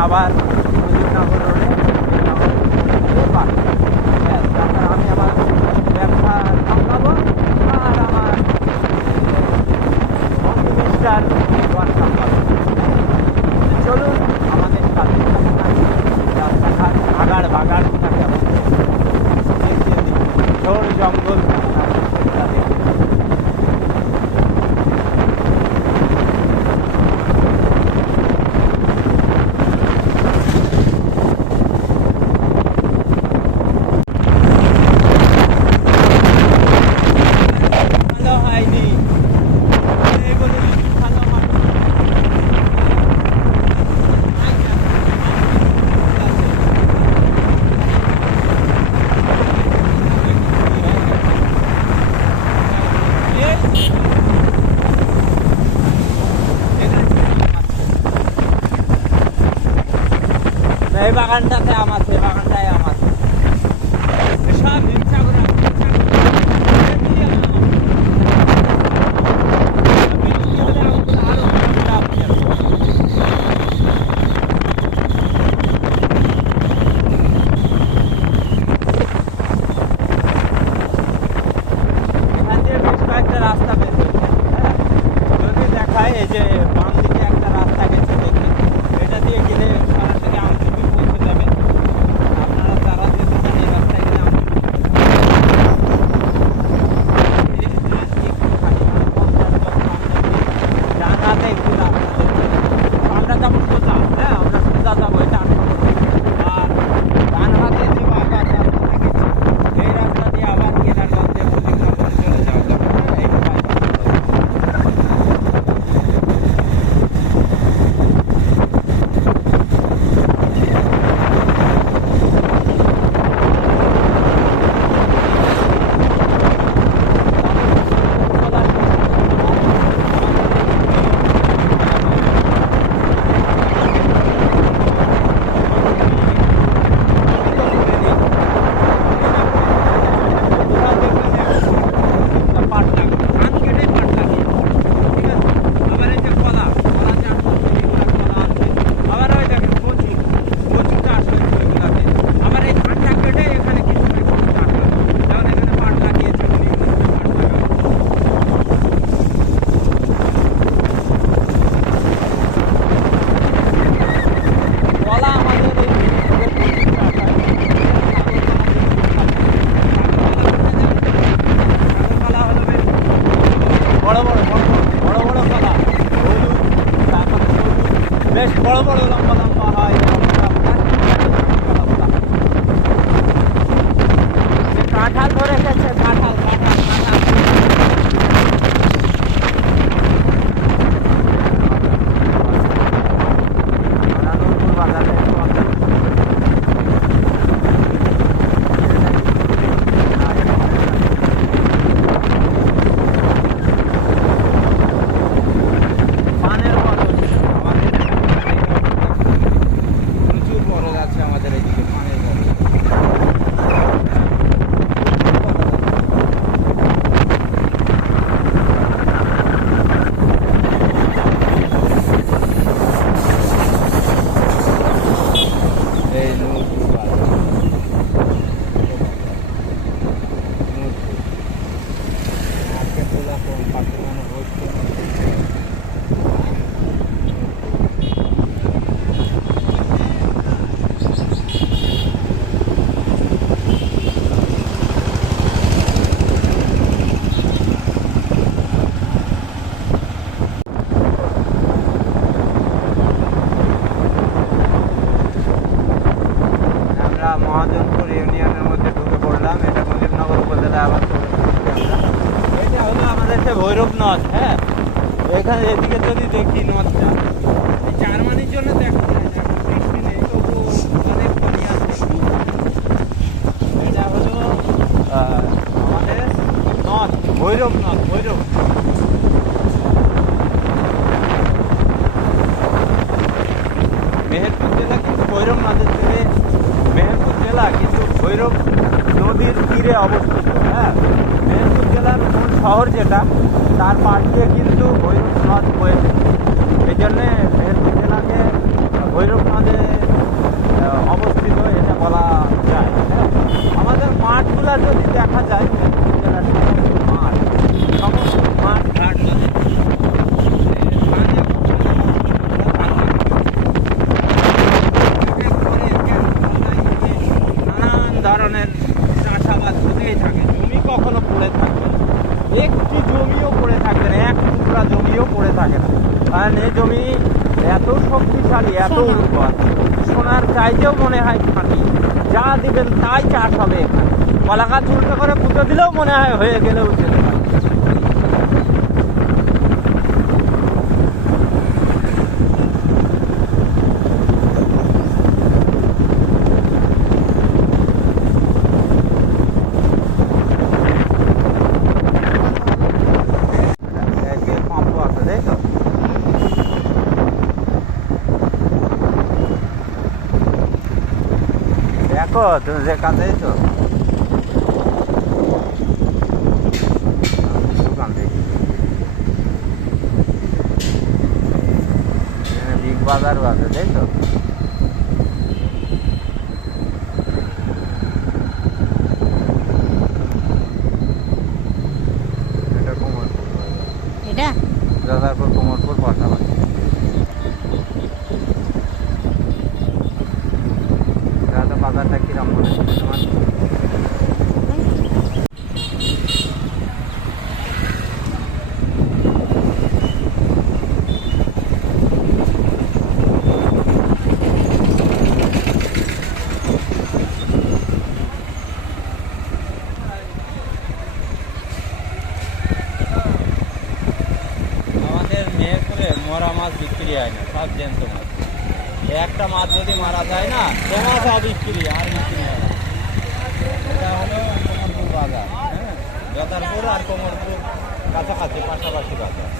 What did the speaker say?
আবার সেবা কান্ডা তে আমার সেবা কান্ডায় মহাজনপুর ইউনিয়নের মধ্যে ঢুকে পড়লাম। এটা মুজিবনগর উপজেলা আবার এটা হলো আমাদের সে ভৈরব নদ হ্যাঁ? এখানে এদিকে যদি দেখি নদটা জার্মানির জন্য দেখা জেলা, কিন্তু ভৈরব নদীর তীরে অবস্থিত হ্যাঁ? মেহেরপুর জেলার মূল শহর যেটা, তার পাশ দিয়ে কিন্তু ভৈরব নদ বয়ে এই জন্যে মেহেরপুর জেলাকে ভৈরব নদে অবস্থিত ছাগা ছুটেই থাকে। জমি কখনো পড়ে থাকে একটি জমিও পড়ে থাকে না এক টুকরা জমিও পড়ে থাকে না। কারণ এই জমি এত শক্তিশালী এত উর্বর। সোনার চাইতেও মনে হয় খাঁটি। যা দিবেন তাই চাষ হবে এখানে। কলা গাছ উল্টো করে পুজো দিলেও মনে হয় হয়ে গেলেও যেতে পারে। দেখো তুমি যে কাজে তো থেকে বিগ বাজার আছে তাই তো এটা কোমরপুর এটা দাদারপুর কোমরপুর পাশাপাশি দাদা বাজারটা কিরম মনে হচ্ছে তোমার আমাদের মেহেরপুরে মরা মাছ বিক্রি হয় না সব জ্যান্ত মাছ এই একটা মাছ যদি মারা যায় না, তোমার বিক্রি, আর বিক্রি এটা হ্যাঁ? যথারপুর আর কোমরপুর কাছাকাছি, পাশাপাশি বাজার।